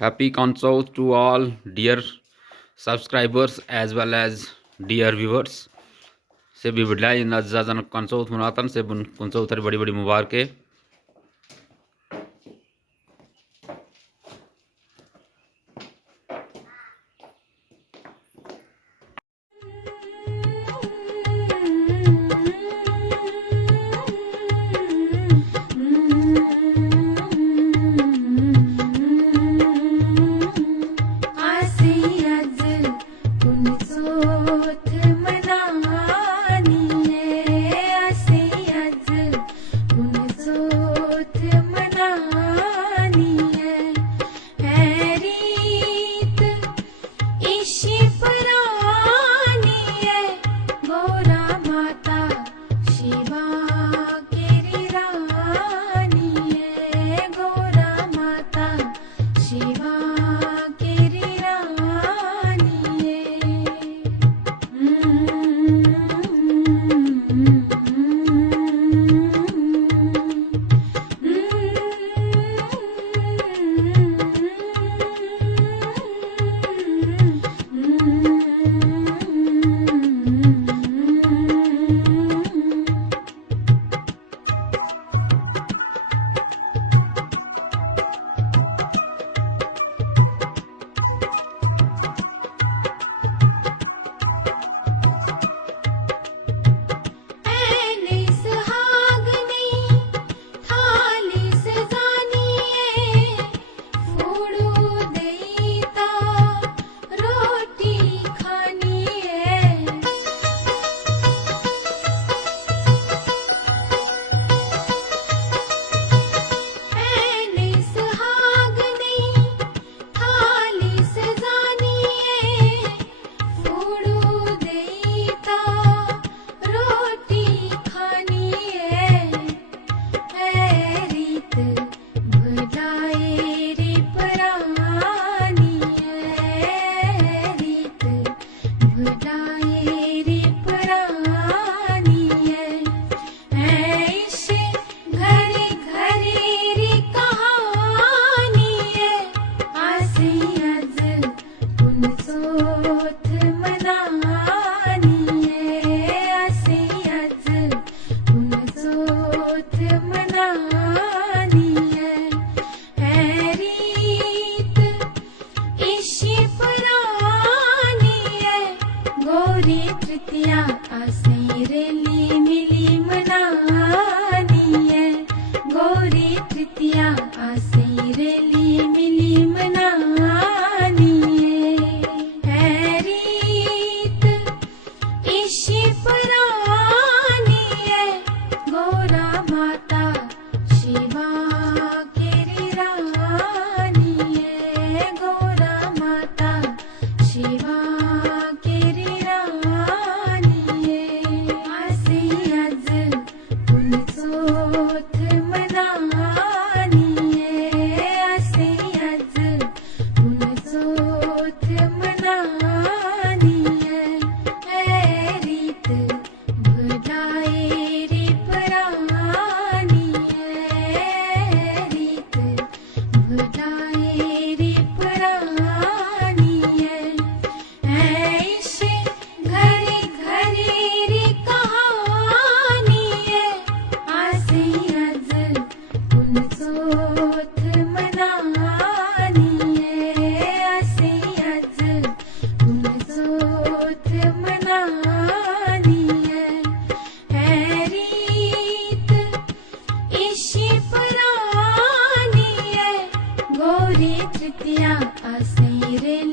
Happy console to all dear subscribers as well as dear viewers. Se bi bidlay nazazan console munatan se bun console thari badi badi mubarake. तृतीया आसे रेली मिली मनानी है। गौरी तृतीया आसे रेली मिली मनानी है रीत इशी पुरानी है। गौरा माता शिवा केरी रानी है। गौरा माता शिवा तृतीया आसे